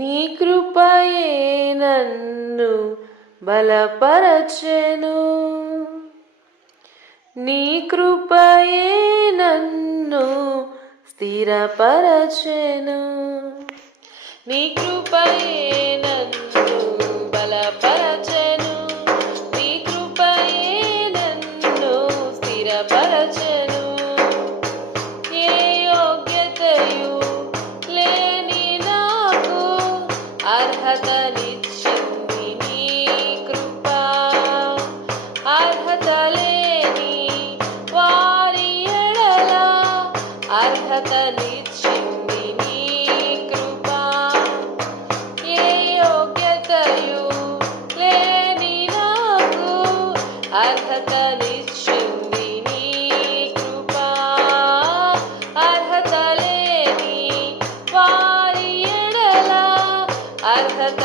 నీ కృపయే నన్ను బలపరచెను, నీ కృపయే నన్ను స్థిరపరచెను, నీ కృపయే నన్ను బలపరచెను, నీ కృపయే నన్ను స్థిరపరచెను. ఏ యోగ్యతయు లేని నాకు అర్హతనిచ్చింది నీ కృప, అర్హత లేని వారి ఎడల అర్హతనిచ్చింది నీ కృప. ఏ యోగ్యతయు లేని నాకు అర్హతనిచ్చింది నీ కృప, అర్హత లేని వారి ఎడల అర్హత